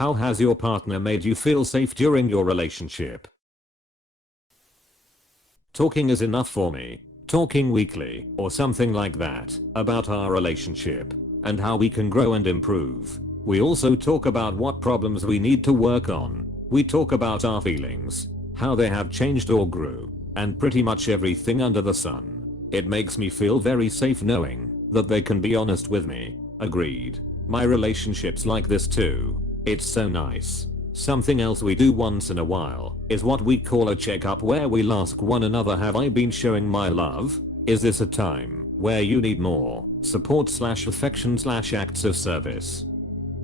How has your partner made you feel safe during your relationship? Talking is enough for me. Talking weekly, or something like that, about our relationship, and how we can grow and improve. We also talk about what problems we need to work on. We talk about our feelings, how they have changed or grew, and pretty much everything under the sun. It makes me feel very safe knowing that they can be honest with me. Agreed. My relationship's like this too. It's so nice. Something else we do once in a while is what we call a checkup, where we'll ask one another, have I been showing my love? Is this a time where you need more support / affection / acts of service?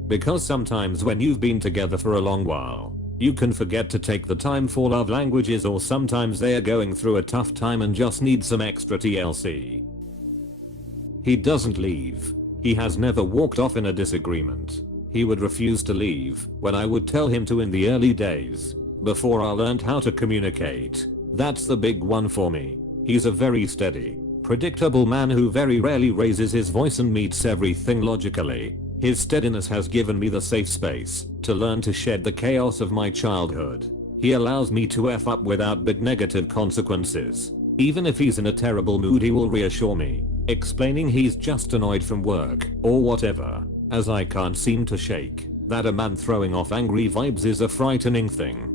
Because sometimes when you've been together for a long while, you can forget to take the time for love languages, or sometimes they are going through a tough time and just need some extra TLC. He doesn't leave. He has never walked off in a disagreement. He would refuse to leave when I would tell him to in the early days, before I learned how to communicate. That's the big one for me. He's a very steady, predictable man who very rarely raises his voice and meets everything logically. His steadiness has given me the safe space to learn to shed the chaos of my childhood. He allows me to F up without big negative consequences. Even if he's in a terrible mood, he will reassure me, explaining he's just annoyed from work or whatever, as I can't seem to shake that a man throwing off angry vibes is a frightening thing.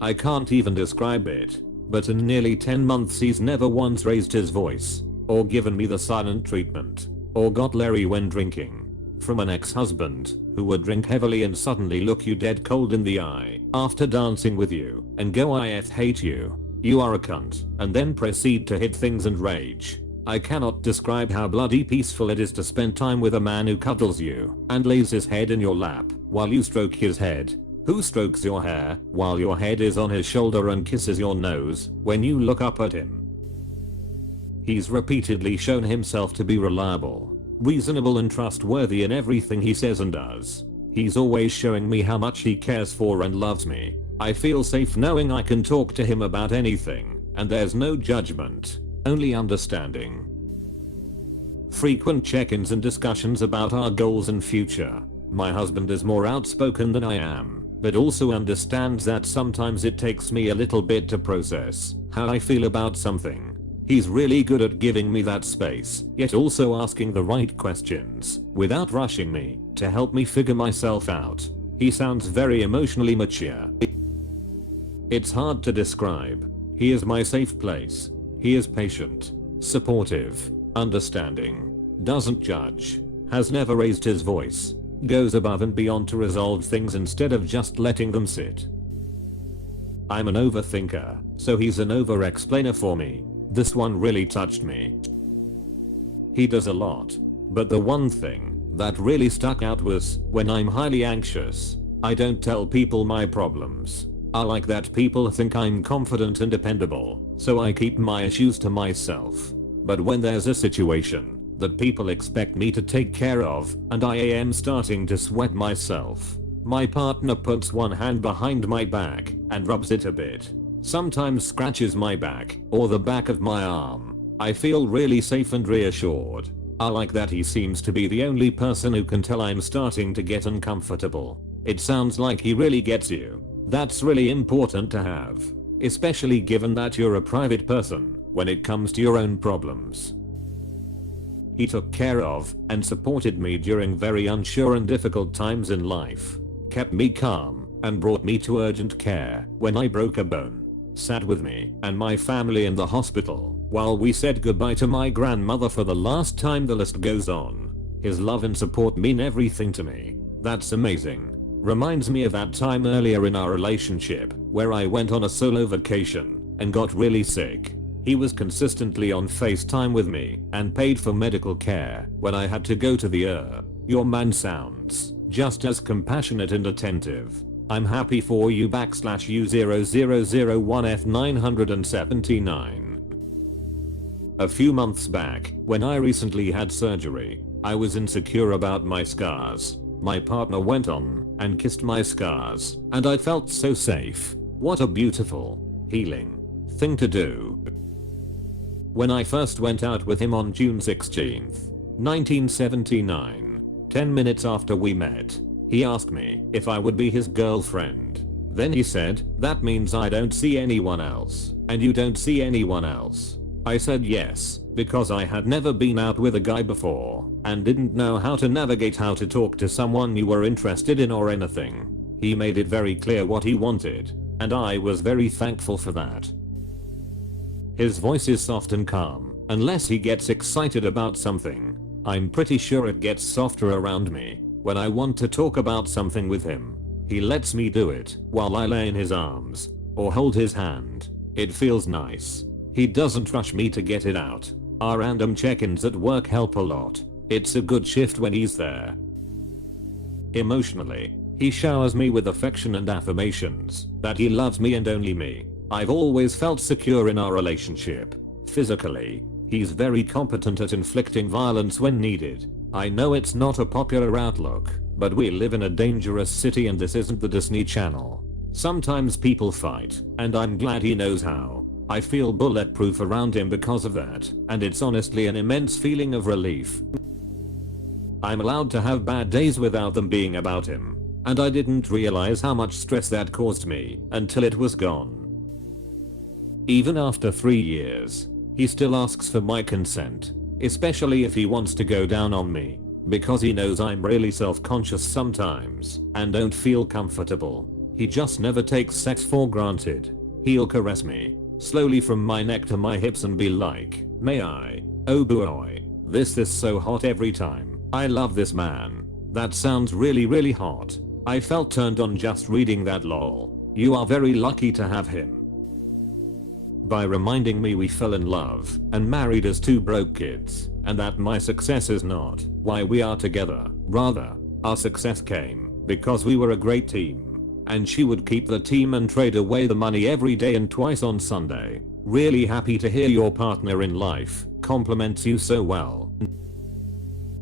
I can't even describe it, but in nearly 10 months he's never once raised his voice, or given me the silent treatment, or got leery when drinking. From an ex-husband who would drink heavily and suddenly look you dead cold in the eye after dancing with you and go, "I hate you. You are a cunt," and then proceed to hit things and rage. I cannot describe how bloody peaceful it is to spend time with a man who cuddles you and lays his head in your lap while you stroke his head, who strokes your hair while your head is on his shoulder and kisses your nose when you look up at him. He's repeatedly shown himself to be reliable, reasonable and trustworthy in everything he says and does. He's always showing me how much he cares for and loves me. I feel safe knowing I can talk to him about anything, and there's no judgment, only understanding. Frequent check-ins and discussions about our goals and future. My husband is more outspoken than I am, but also understands that sometimes it takes me a little bit to process how I feel about something. He's really good at giving me that space, yet also asking the right questions without rushing me to help me figure myself out. He sounds very emotionally mature. It's hard to describe. He is my safe place. He is patient, supportive, understanding, doesn't judge, has never raised his voice, goes above and beyond to resolve things instead of just letting them sit. I'm an overthinker, so he's an over-explainer for me. This one really touched me. He does a lot, but the one thing that really stuck out was when I'm highly anxious, I don't tell people my problems. I like that people think I'm confident and dependable, so I keep my issues to myself. But when there's a situation that people expect me to take care of and I am starting to sweat myself, my partner puts one hand behind my back and rubs it a bit. Sometimes scratches my back or the back of my arm. I feel really safe and reassured. I like that he seems to be the only person who can tell I'm starting to get uncomfortable. It sounds like he really gets you. That's really important to have, especially given that you're a private person when it comes to your own problems. He took care of and supported me during very unsure and difficult times in life, kept me calm and brought me to urgent care when I broke a bone, sat with me and my family in the hospital while we said goodbye to my grandmother for the last time. The list goes on. His love and support mean everything to me. That's amazing. Reminds me of that time earlier in our relationship where I went on a solo vacation and got really sick. He was consistently on FaceTime with me and paid for medical care when I had to go to the ER. Your man sounds just as compassionate and attentive. I'm happy for you /U0001F979. A few months back, when I recently had surgery, I was insecure about my scars. My partner went on and kissed my scars, and I felt so safe. What a beautiful, healing thing to do. When I first went out with him on June 16th, 1979, 10 minutes after we met, He asked me if I would be his girlfriend. Then he said, "That means I don't see anyone else, and you don't see anyone else." I said yes, because I had never been out with a guy before, and didn't know how to navigate how to talk to someone you were interested in or anything. He made it very clear what he wanted, and I was very thankful for that. His voice is soft and calm, unless he gets excited about something. I'm pretty sure it gets softer around me when I want to talk about something with him. He lets me do it while I lay in his arms or hold his hand. It feels nice. He doesn't rush me to get it out. Our random check-ins at work help a lot. It's a good shift when he's there. Emotionally, he showers me with affection and affirmations that he loves me and only me. I've always felt secure in our relationship. Physically, he's very competent at inflicting violence when needed. I know it's not a popular outlook, but we live in a dangerous city and this isn't the Disney Channel. Sometimes people fight, and I'm glad he knows how. I feel bulletproof around him because of that, and it's honestly an immense feeling of relief. I'm allowed to have bad days without them being about him, and I didn't realize how much stress that caused me until it was gone. Even after 3 years, he still asks for my consent, especially if he wants to go down on me, because he knows I'm really self-conscious sometimes and don't feel comfortable. He just never takes sex for granted. He'll caress me slowly from my neck to my hips and be like, "May I? Oh boy, this is so hot every time. I love this man." That sounds really hot. I felt turned on just reading that, lol. You are very lucky to have him. By reminding me we fell in love and married as two broke kids, and that my success is not why we are together. Rather, our success came because we were a great team. And she would keep the team and trade away the money every day and twice on Sunday. Really happy to hear your partner in life compliments you so well.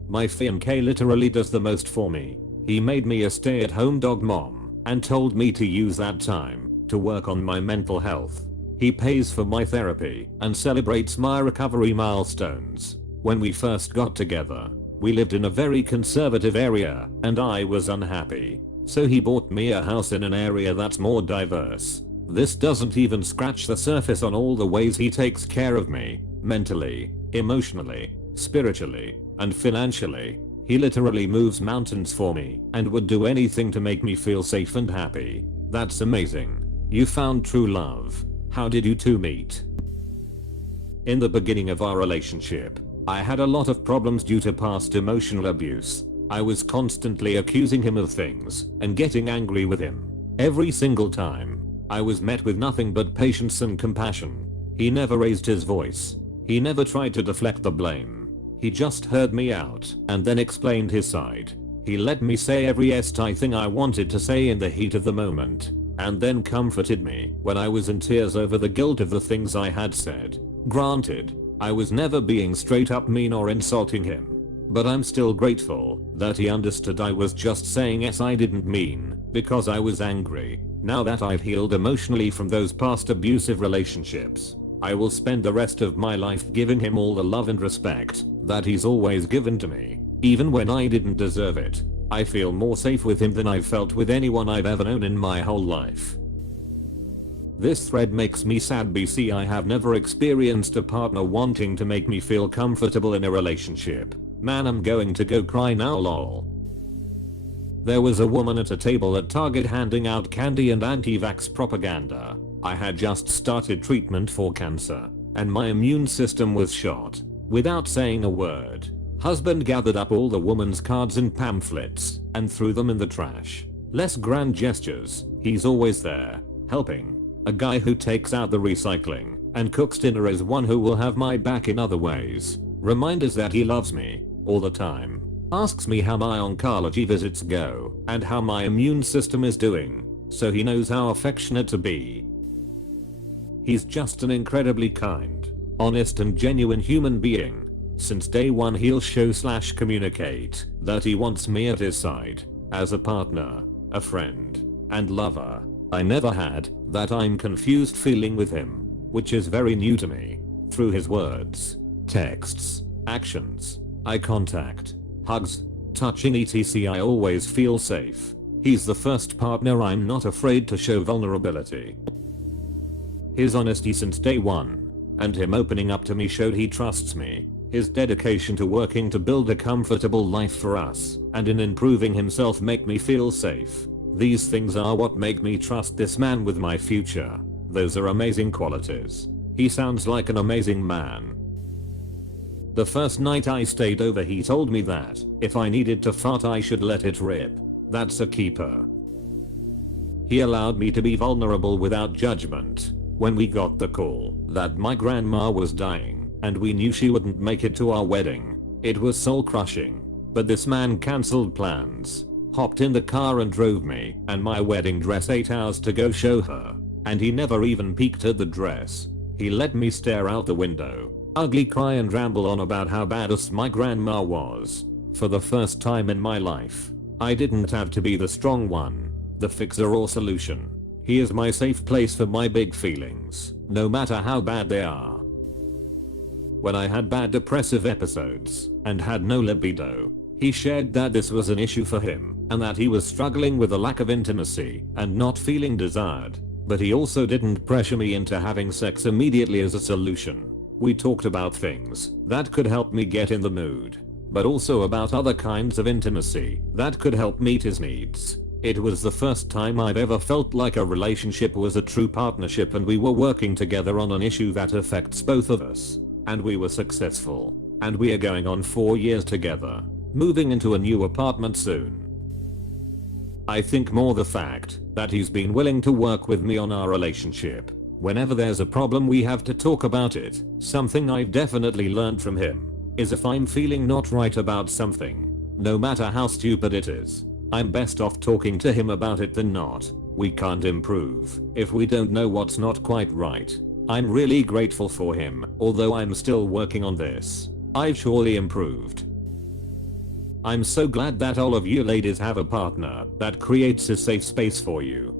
My fiancé literally does the most for me. He made me a stay-at-home dog mom and told me to use that time to work on my mental health. He pays for my therapy and celebrates my recovery milestones. When we first got together, we lived in a very conservative area and I was unhappy. So he bought me a house in an area that's more diverse. This doesn't even scratch the surface on all the ways he takes care of me, mentally, emotionally, spiritually, and financially. He literally moves mountains for me and would do anything to make me feel safe and happy. That's amazing. You found true love. How did you two meet? In the beginning of our relationship, I had a lot of problems due to past emotional abuse. I was constantly accusing him of things and getting angry with him. Every single time, I was met with nothing but patience and compassion. He never raised his voice. He never tried to deflect the blame. He just heard me out and then explained his side. He let me say every STI thing I wanted to say in the heat of the moment, and then comforted me when I was in tears over the guilt of the things I had said. Granted, I was never being straight up mean or insulting him. But I'm still grateful that he understood I was just saying yes I didn't mean because I was angry. Now that I've healed emotionally from those past abusive relationships, I will spend the rest of my life giving him all the love and respect that he's always given to me, even when I didn't deserve it. I feel more safe with him than I've felt with anyone I've ever known in my whole life. This thread makes me sad BC. I have never experienced a partner wanting to make me feel comfortable in a relationship. Man, I'm going to go cry now, lol. There was a woman at a table at Target handing out candy and anti-vax propaganda. I had just started treatment for cancer, and my immune system was shot. Without saying a word, husband gathered up all the woman's cards and pamphlets and threw them in the trash. Less grand gestures, he's always there, helping. A guy who takes out the recycling and cooks dinner is one who will have my back in other ways. Reminders that he loves me all the time. Asks me how my oncology visits go and how my immune system is doing, so he knows how affectionate to be. He's just an incredibly kind, honest and genuine human being. Since day one he'll show/communicate that he wants me at his side, as a partner, a friend, and lover. I never had that I'm confused feeling with him, which is very new to me. Through his words, texts, actions, eye contact, hugs, touching etc. I always feel safe. He's the first partner I'm not afraid to show vulnerability. His honesty since day one, and him opening up to me showed he trusts me. His dedication to working to build a comfortable life for us, and in improving himself make me feel safe. These things are what make me trust this man with my future. Those are amazing qualities. He sounds like an amazing man. The first night I stayed over he told me that if I needed to fart I should let it rip. That's a keeper. He allowed me to be vulnerable without judgment. When we got the call that my grandma was dying and we knew she wouldn't make it to our wedding, it was soul crushing. But this man cancelled plans, hopped in the car and drove me and my wedding dress 8 hours to go show her. And he never even peeked at the dress. He let me stare out the window, ugly cry and ramble on about how badass my grandma was. For the first time in my life, I didn't have to be the strong one, the fixer or solution. He is my safe place for my big feelings, no matter how bad they are. When I had bad depressive episodes and had no libido, he shared that this was an issue for him and that he was struggling with a lack of intimacy and not feeling desired. But he also didn't pressure me into having sex immediately as a solution. We talked about things that could help me get in the mood, but also about other kinds of intimacy that could help meet his needs. It was the first time I've ever felt like a relationship was a true partnership and we were working together on an issue that affects both of us. And we were successful. And we are going on 4 years together, moving into a new apartment soon. I think more the fact that he's been willing to work with me on our relationship. Whenever there's a problem we have to talk about it. Something I've definitely learned from him is if I'm feeling not right about something, no matter how stupid it is, I'm best off talking to him about it than not. We can't improve if we don't know what's not quite right. I'm really grateful for him, although I'm still working on this. I've surely improved. I'm so glad that all of you ladies have a partner that creates a safe space for you.